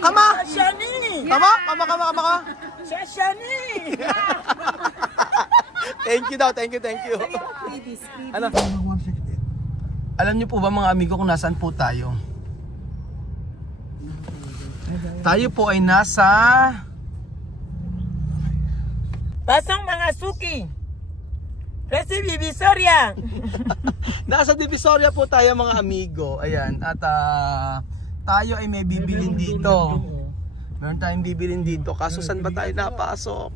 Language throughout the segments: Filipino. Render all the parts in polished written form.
Kama! Shani! Kama! Kama! Shani! Thank you daw, thank you. Ano? Alam niyo po ba mga amigo kung nasaan po tayo? Tayo po ay nasa... Pasang mga suki! Kasi Divisoria! Nasa Divisoria po tayo mga amigo. Ayan, at tayo ay may bibilin dito. Meron tayong bibilin dito. Kaso saan ba tayo napasok?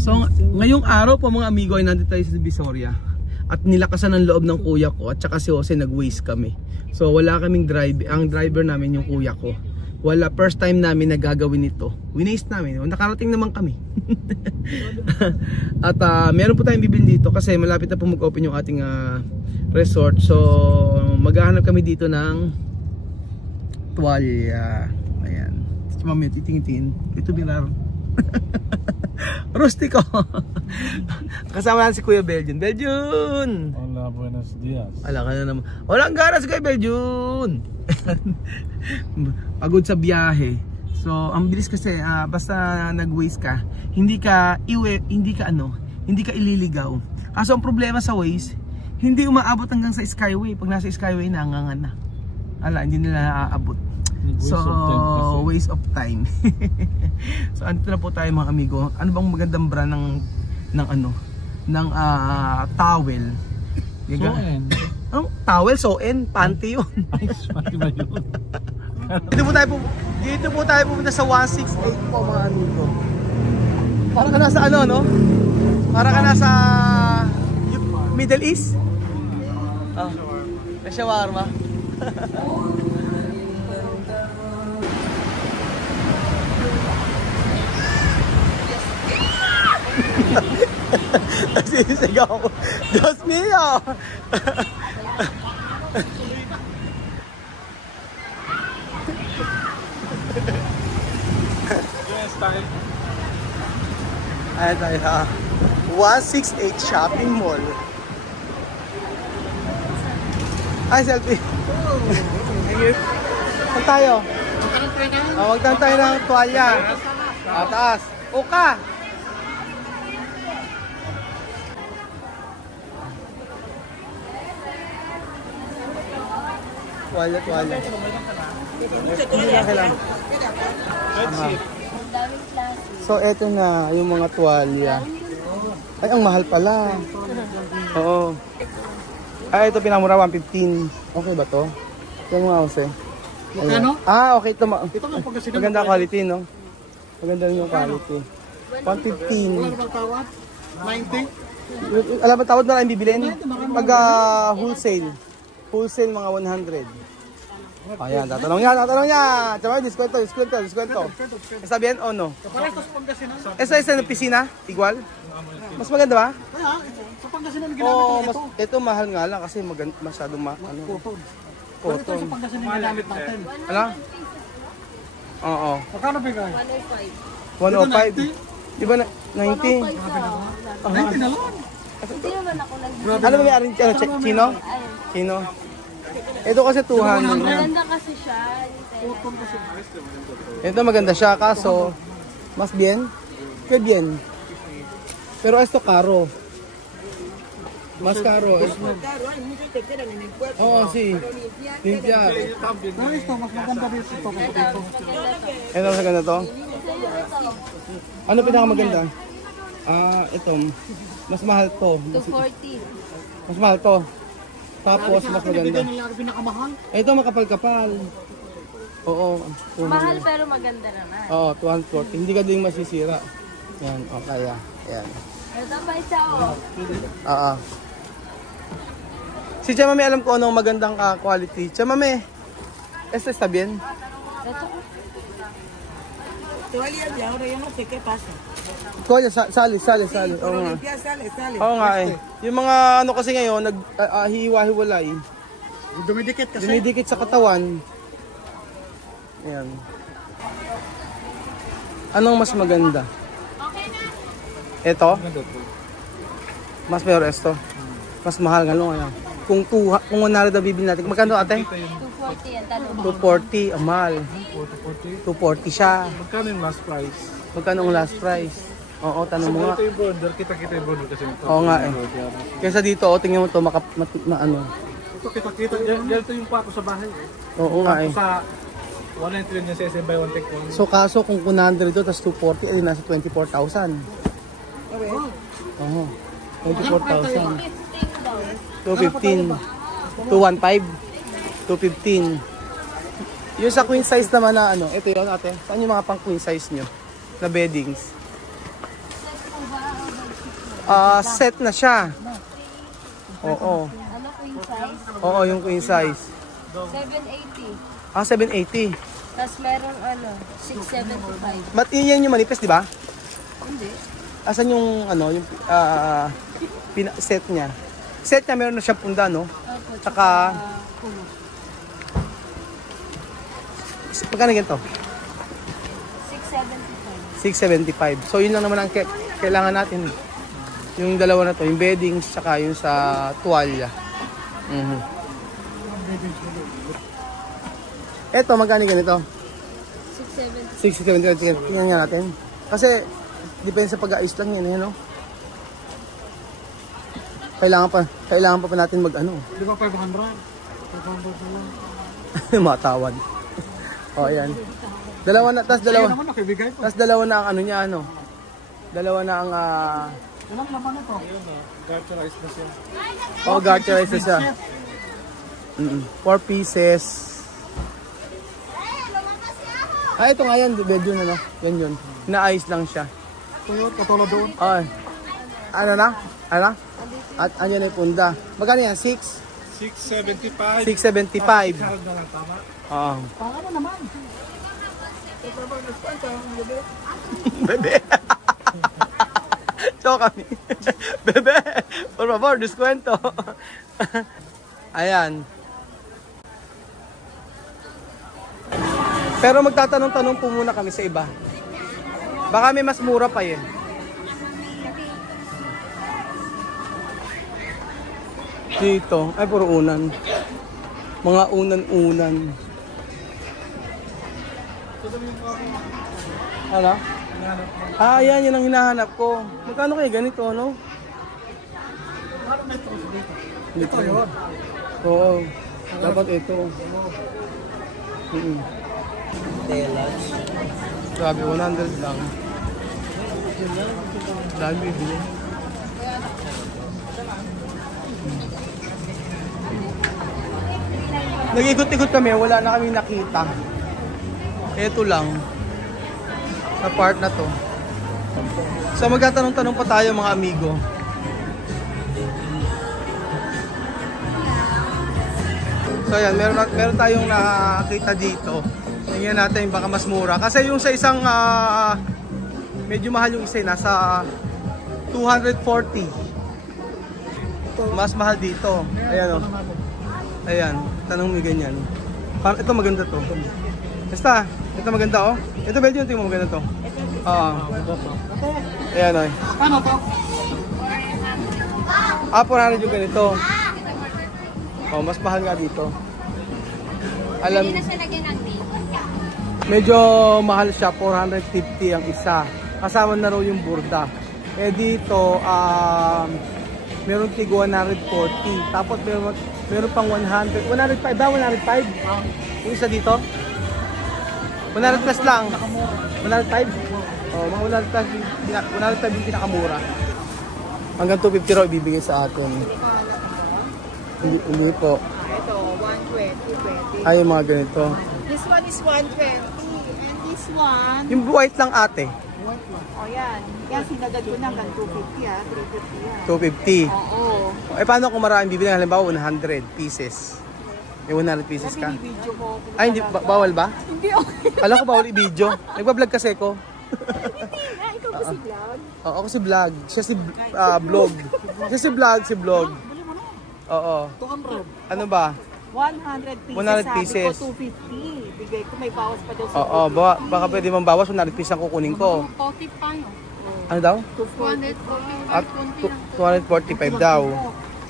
So, ngayong araw po mga amigo ay nandito tayo sa Divisoria. At nilakasan ang loob ng kuya ko at saka si Jose nag-waste kami. So wala kaming ang driver namin yung kuya ko. Wala, first time namin nagagawin ito. Winaste namin, nakarating naman kami. At meron po tayong bibilin dito kasi malapit na po mag-open yung ating resort. So maghahanap kami dito ng tuwalya. Ayan. Si Mami, titingin. Ito bilar. Rustico. Kasama natin si Kuya Belgian. Belgian! Hola, buenos días. Ala ka na naman. Walang garas kay Belgian. Pagod sa biyahe. So, ang bilis kasi basta nag-Waze ka, hindi ka ililigaw. Kaso ang problema sa Waze, hindi umaabot hanggang sa Skyway. Pag nasa Skyway na hanggang na. Ala, hindi nila aabot. So, waste of time. So, andito na po tayo mga amigo. Ano bang magandang brand ng towel? Soen. Towel, Soen, panty yun. Panty ba yun? Dito po tayo pupunta sa 168 po mga amigo. Parang ka nasa no? Parang ka nasa Middle East? Oh, may shawarma. Sisigaw ko. Diyos mio! Yes, tayo. Ayan tayo ha. 168 Shopping Mall. Ay, selfie. Thank you. Saan tayo? Magtan tayo ng tuwalya. Taas. Uka! Tuwalya. Hindi lang kailangan. So eto na yung mga tuwalya. Ay, ang mahal pala. Oo. Ay, ito pinamura 115. Okay ba to? Yung mga Jose. Magkano? Okay ito. Ito nga pagkasinan. Maganda quality, no? Maganda yung quality. 115. Wala na bang tawad? 90? Alam mo, tawad na lang bibilin? Pag wholesale. Wholesale mga 100. Ayan, tatanong niya. Tsaka, diskwento. Sabihin o no? Kapares sa Pangasinan. Esa ng piscina? Igual? Mas maganda ba? Kaya, sa Pangasinan ginamit ito. Ito mahal nga lang kasi masyadong Cotton. Ito cotton. sa Pangasinan ginamit natin. Ano? Oo. Magkano bigay? 105. Di ba na 90? 90 na lang. Hindi naman ako Ano ba may arin? Chino? Chino? Ito kasi 200. Maganda kasi siya. Cotton kasi. Ito maganda siya kaso mas bien. Que bien. Pero esto caro. Mas caro. Oo, si. Limpia. Pero ito, mas maganda dito ito. Ito mas maganda to. Ano pinakamaganda? Ito. Mas mahal to. 240. Mas mahal to. Tapos mas maganda. Bigyan nila ang pinakamahal. Ito makapal-kapal. Oo. Mahal pero maganda naman. Oo, 240. Hindi ka din masisira. Yan, okay. Yan. Ito pa isa oh. Oo. Si Chamame alam ko anong magandang quality. Chamame, está bien? Tuwalya de ahora ya no sé qué pasa. Kuya, sali. Oo nga. Limpia sale. Oo nga eh. Yung mga ano kasi ngayon, hiwa-hiwalay. Dumidikit kasi. Dumidikit sa katawan. Ayan. Anong mas maganda? Ito? Mas mayor esto. Mas mahal nga lang. kung 100 na bibili natin. Magkano ate? 240 yan, tanong mo. 240, amal. 240 siya. Magkano yung last price? Magkano ang last price? Oo, tanong mo nga. Ito yung border, kita-kita yung border kasi ito. Oo nga eh. Kaysa dito, tingnan mo to, ano. Ito kita-kita, dito yung pato sa bahay. Oo nga eh. Sa 193 niya sa SM by 1 take 1. So kaso kung 100 ito, tapos 240, ay nasa 24,000. Oo. 24,000. 15 daw. 215. 215. 215. Yung sa queen size naman na ano, ito yun ate. Saan yung mga pang queen size nyo? Na beddings? Set na siya. Oo. Ano queen size? Oo, yung queen size. 780. 780. Tapos merong ano, 675. Ba't yan yung manipis, di ba? Hindi. Asan yung ano, yung set niya? Set niya meron na siyang punda, no? Opo, Tsaka, puno. magkano ganito? 675. 675. So yun lang naman ang kailangan natin. Yung dalawa na to, yung beddings tsaka yung sa tuwalya. Eto, magkano ganito? 670. 670. Tingnan nga natin. Kasi, depende sa pag-aayos lang yan, no? Kailangan pa natin mag ano. Di ba 500? 500 na lang. Matawad. O, ayan. Dalawa na, tas Ayaw dalawa. naman, nakibigay po. Tas dalawa na ang ano niya, ano. Dalawa na ang, Ilang naman ito? Ayun na, garterized na siya. garterized na siya. 4 pieces. Ito nga yan, bed yun, ano. Yan yun. Inaayos lang siya. Ito yun, katulad doon. Ay. Ano na? Ano? At andyan yung punda. Magkano yan? 675. 675. Charge na lang, tama? Oo. Paano naman? Bebe. So kami. Bebe. Por favor, deskwento. Ayan. Pero magtatanong-tanong po muna kami sa iba. Baka may mas mura pa yun. Dito. Ay, puro unan. Mga unan-unan. Ano? Ayan, yun ang hinahanap ko. Magkano kayo ganito, no? Ito yun. Oo. Dapat ito. Grabe, 100 lang. Dami bibili. Nag-ikot-ikot kami, wala na kami nakita. Ito lang. Sa part na to. So magtatanong-tanong pa tayo mga amigo. So ayan, meron tayong nakakita dito. Tingnan natin baka mas mura. Kasi yung sa isang medyo mahal yung isa, nasa 240. Mas mahal dito. Ayan o. Ayan, tanong mo ganyan. Ito maganda to. Basta, ito maganda oh. Ito ba yung tingin mo maganda to? Oo. Ayan o. Ano to? 400 yung ganito. Oh, mas mahal nga dito. Alam, Hindi na siya lagyan ng name. medyo mahal siya, 450 ang isa. Kasama na raw yung burda. Eh dito, meron tig 140. Tapos meron pang 100. 105 ba? 105? Yung isa dito? 100 plus lang. 105? Oh, mga 105 yung pinakamura. Hanggang 250 raw ibibigay sa atin. Hindi po. Ito, 120, 20. Ay, yung mga ganito. This one is 120. And this one, Yung white lang ate, oh yan. Yan, sinagad ko na hanggang 250 ah. 350 yan. 250. Oo. Eh paano kung maraming bibili? Halimbawa 100 pieces. May 100 pieces ka? Video ko. Ay, hindi, bawal ba? Hindi okay. Alam ko bawal i-video. Nagpa-vlog kasi ko. Ikaw kasi vlog. Oo, ako si vlog. Siya si vlog. Siya si vlog, si vlog. Oo. 200. Ano ba? 100 pieces. 100 pieces. Sabi ko 250. Bigay ko, may bawas pa daw sa Oo, baka pwede mong bawas 100 pieces ang kukunin ko. 40 pa yun. Ano daw? 245 At konti lang. 245 daw.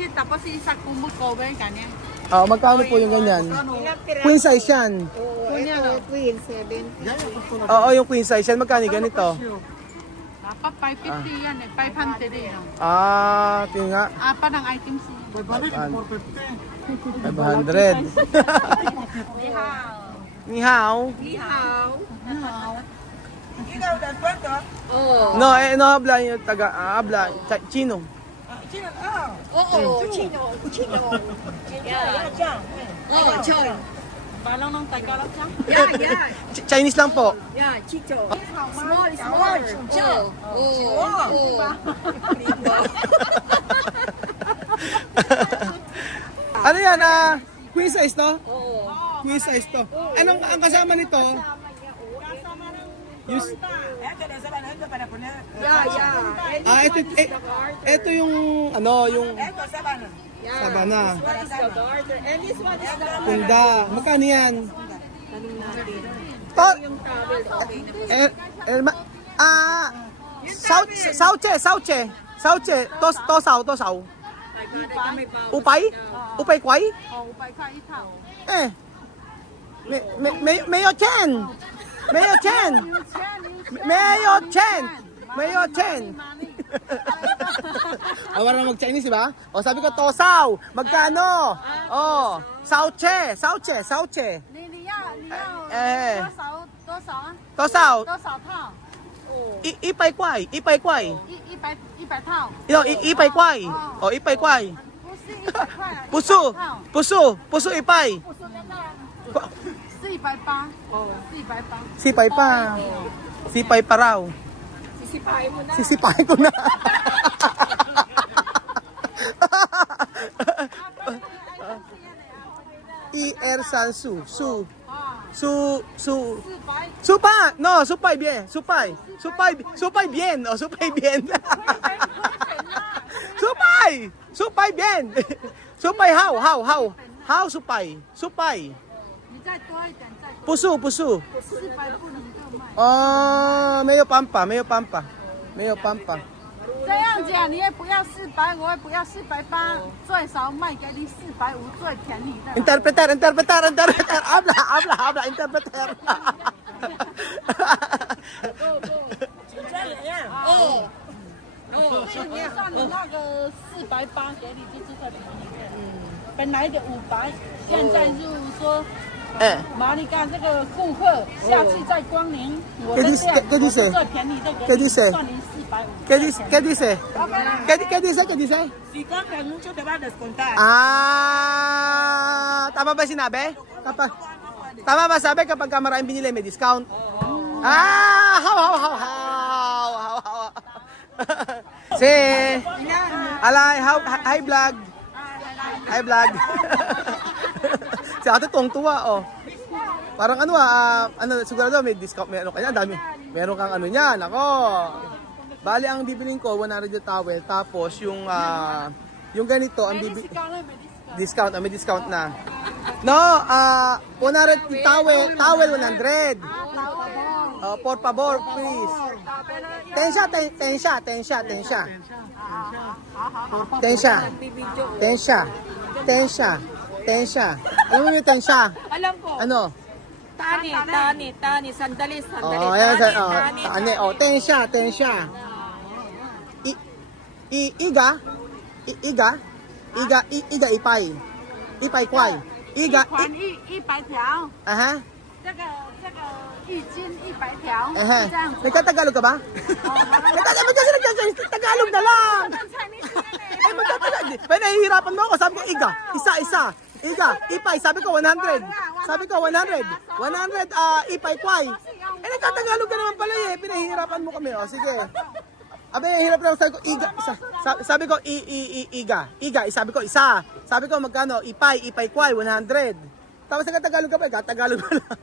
Tapos isa kumot cover kanya. Oh, magkano po yung ganyan? Ilang piraso? Queen size yan. Oo, ito, queen, 7. Oo, yung queen size yan. Magkano yung ganito? Dapat 550 yan eh. 500 yan. Ah, ito nga. Apat ang items niya. 500. Ni hao. Lihaw. Ikaw, dan cuánto? Oo. No, no habla yung habla chino. Oo. Chino. Oo, choy. Balong ng Tagalog siya? Yeah. Chinese lang po. Yeah, chicho. Small. Cho. Oo. Ano yan? Queen size to? Oo. Queen size to. Anong ang kasama nito? Yung, Yeah. ito yung ano, yung sabana. And this one is the Punda. Magkano yan? To, sauche. Tosaw. Upay? Upay kway? Oh, upay ka itaw. Mayo Chen. Awar na mag-Chinese, diba? O, sabi ko, tosaw. Magkano? O, sauche. Eh. Tosaw. 多少套？ Ipay kway. 100套。 Yo, ipay kway. O, ipay kway. 不是100块。 Puso ipay. 是180。哦，是180。 Sipay pa. Sipay pa raw. Sisipahin ko na. ER Sansu. Supa. No, supay bien. Supay bien. O, supay bien. Supay bien. Supay how? How supay? 你再多一点，再 Puso. 400不能够卖。 Oh, mayo pampa. 这样子啊，你也不要400，我也不要480，最少卖给你450，最便宜的。 Interpreter. Habla, interpreter. 所以你算你那个480给你，就是最便宜的。本来的500，现在就是说。 Eh, 马里干这个顾客下次再光临我的 ¿Qué 店， dice? 我最便宜的 ¿Qué 给你， dice? 算你450。 ¿qué dice? ¿Qué dice? Si compras mucho te va a descontar. Tama ba sinabi? Tama ba sabi kapag maraming binili may discount? How. Hi vlog. Si ate tuwang-tuwa, oh. Parang sigurado may discount, may ano kanya, dami. Meron kang ano niyan, ako. Bali ang bibilin ko 100 na towel, tapos yung ganito ang bibili discount, may discount na. No, 100 towel 100. Por favor, please. Tensya. Alam mo yung tensya? Alam ko. Ano? Tani. Sandali. Oh, ayan. Tani. Oh, tensya. Iga, ipay. Ipay kway. Iga, 款100条， aha. 这个浴巾100条， Aha. 这样子。 Nagtatagalog ka ba? Nagtatagalog kasi Tagalog na lang. 刚才你说的。 Ay, magtatagalog. Pero nahihirapan mo ako. Sabi ko, isa. Iga, ipay. Sabi ko, 100. 100, ipay kway. Nagtatagalog ka naman pala eh. Pinahihirapan mo kami. O, sige. Abe, hirap lang. Sabi ko, iga. Sabi ko, iga. Sabi ko, isa. Sabi ko, magkano? Ipay kway, 100. Tapos nagtatagalog ka pa, Tagalog ka lang.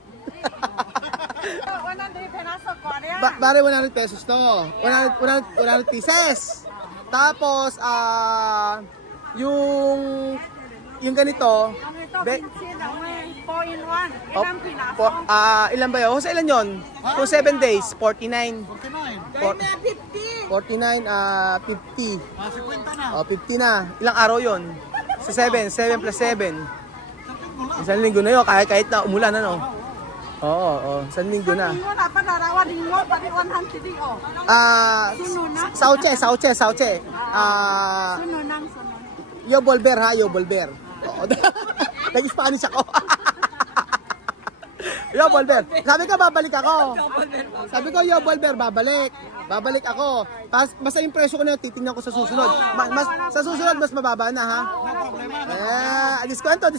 100 pesos kwa niya. Bale 100 pesos to. 100 pieces. Tapos yung ganito, Ito, be, 4-in-1. Ilang pinaso? ilan ba yun? Sa ilan yun? 7 days, 49. 49. For, 50. 49, 50. 50 na. Oh, 50 na. Ilang araw yon? Sa 7 plus 7. Isang linggo na yun, kahit na umulan, ano? Oo, isang linggo na. Lingon apa narawa lingon pati 100 di oh. Sauche. Sununang sunun. Yo volver ha, yo volver. Oo. Nag-Spanish ako. Yo volver. Sabi ko babalik ako. Sabi ko yo volver, babalik. Babalik ako. Basta yung presyo ko na yun, titingnan ko sa susunod. Sa susunod, mas mababa na ha. Diskwento.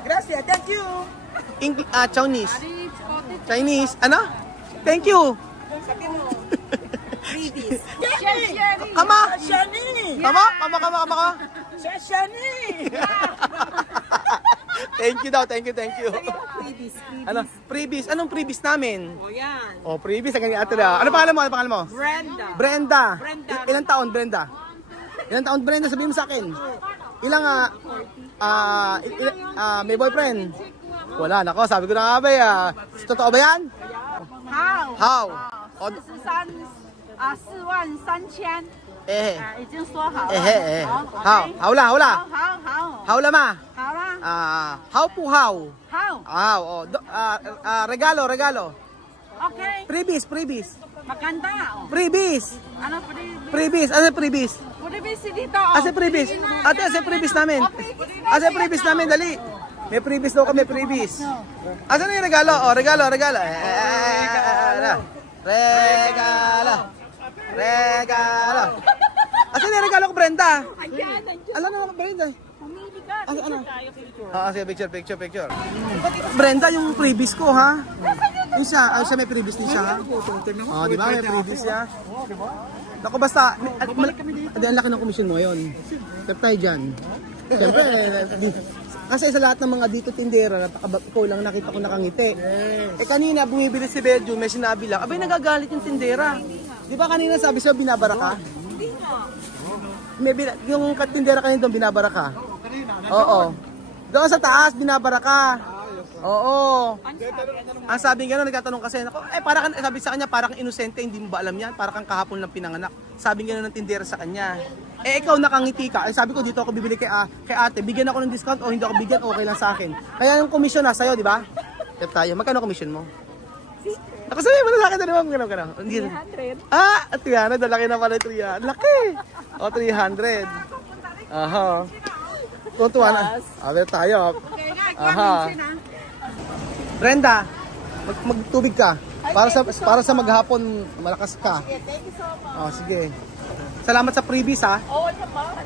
Gracias, thank you. Chinese, ano? Thank you. Sabi mo. Freebies. Kama? Shani. Kama ka? Shani. Thank you daw, thank you. Freebies. Ano? Previous. Anong previous namin? O yan. Oh, previous. Ang ganyan ate na. Ano pangalan mo? Brenda. Brenda. Ilang taon, Brenda? Sabihin mo sa akin. Ilang, may boyfriend? Wala, nako. Sabi ko na nga ba, totoo ba yan? How? O, 43000哎已经说好了。好啦，好。好了嘛？好啦。好不好？好。哦，regalo. Okay. Previous. Maganda. Oh. Previous. Ano freebies? Previous. Freebies dito. Oh. Ase previous. Ate, ase previous namin. Dali. May previous daw kami, previous. Asa na yung regalo? Oh, regalo. Asa na yung regalo ko, Brenda? Ano na, Brenda? Ano? Sige, picture. Brenda, yung previous ko, ha? Yung siya may previous din siya, ha? Oh, di ba? May previous siya. Naku, basta, ang laki ng komisyon mo ngayon. Step tayo dyan. Siyempre, kasi sa lahat ng mga dito tindera, ikaw lang nakita ko nakangiti. Kanina, bumibili si Bedjo, may sinabi lang, abay, nagagalit yung tindera. Di ba kanina sabi sa'yo, binabara ka? Yung tindera kanina doon, binabara ka? Oo. Doon sa taas, binabara ka. Oo. Ang sabi nga nagtatanong kasi, sabi sa kanya, parang inosente, hindi mo ba alam yan? Parang kang kahapon lang pinanganak. Sabi nga ng tindera sa kanya. Ikaw nakangiti ka. Sabi ko, dito ako bibili kay ate. Bigyan ako ng discount o hindi ako bigyan, okay lang sa akin. Kaya yung commission na sa'yo, di ba? Tep tayo. Magkano commission mo? Ako sabi mo na sa akin, di ba? Magkano? 300. 300. Laki na pala 300. Laki. 300. Aha. Tuntua na. Abel tayo. Aha. Brenda, magtubig ka. Para sa maghapon, malakas ka. Thank you so much. Oh, sige. Salamat sa freebies, ha. Oo naman.